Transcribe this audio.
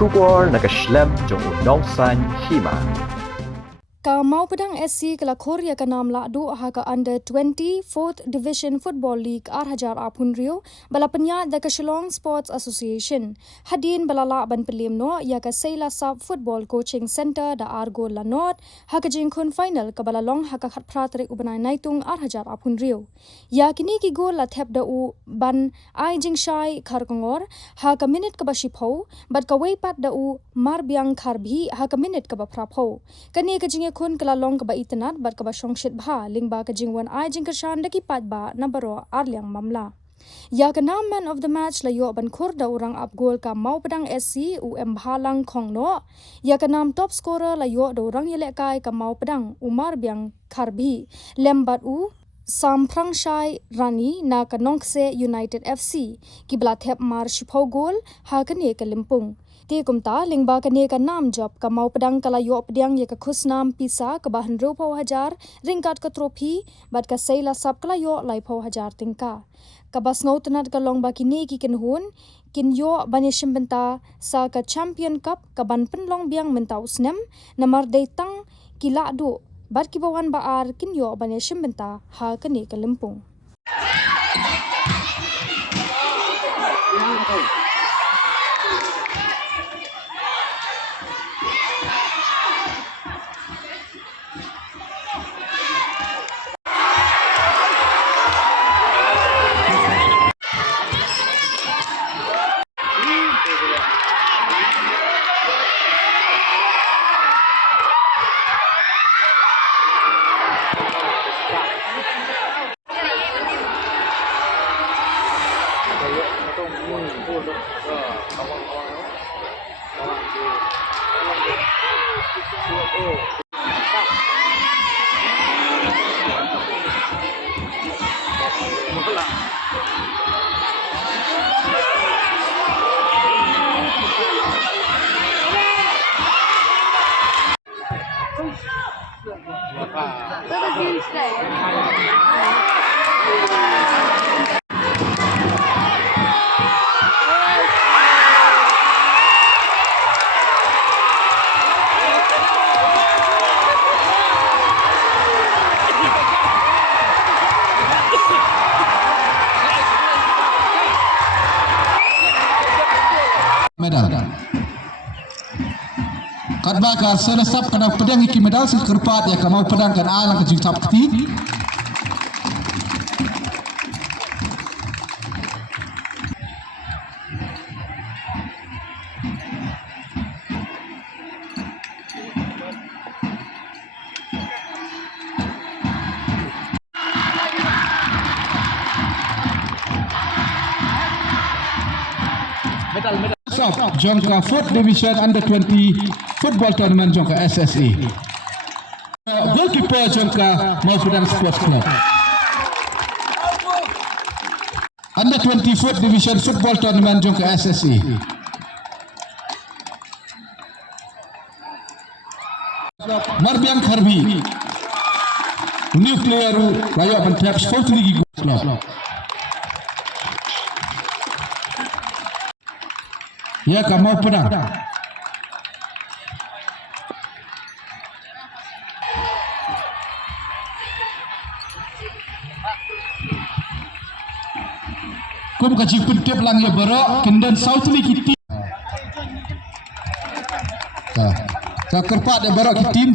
bersyukur nak Islam jong unongsan Hima. Ka Mawpdang SC kala Korea ka nam Lahduh ha ka under 20 4th Division Football League Arhajar apun rio bala penyat da ka Shillong Sports Association hadin balala ban pelim no ya ka Seila Sub Football Coaching Center da Argo Lanot ha ka jingkun final ka bala long ha ka khat pratrik ubanai naitung Arhajar apun rio ya kini ki gol la thep da u ban ai jing shai khar kongor ha ka minute ka ba shipho bat ka weipat da u mar biang khar bhi ha ka minute ka ba prapho kani ka jing kun kala long ka ba itanat bat ka ba shongshit bha lingba ka jingwan ai jing ka shan daki pat ba nabaro arliang mamla ya ka nam man of the match la yo ban khur da urang up goal ka Mawpdang SC u bhalang khong no ya ka nam top scorer la yo do rang yele kai ka Mawpdang umar biang kharbi lembat u Sam Prangshai Rani na ka Nongse United FC ki bla thep mar shipho goal ha ka ne ka limpung ti kumta lingba ka ne ka nam job ka Mawpdang kala yo pdiang ye ka khusnam pisa ka bahan ro pho hajar ringkat ka trophy bat ka Seila Sub kala yo lai pho hajar tingka ka bas ngautanat ka long ba ki ne ki kin hun kin yo banishim benta sa ka Champion Cup ka ban penlong biang menta usnem namar dei tang ki Lahduh bat ki bawan baar kin yo banishim benta ha ka ne ka limpung medal. Kadba ka Seila Sub kana pedang iki medal sil kerpat ya ka Mawpdang kan alang ka jing sap keti. Jongka 4th Division Under 20 Football Tournament jongka SSA. Goalkeeper jongka Mawpdang Sports Club. Under 20 4th Division Football Tournament jongka SSA. Marbiang Kharbi. New player layak mentap Sports League Club. Ya ka Mawpdang. Kum ka jipun kep lang ya berok kendan South League team. Ka kerpat ya berok team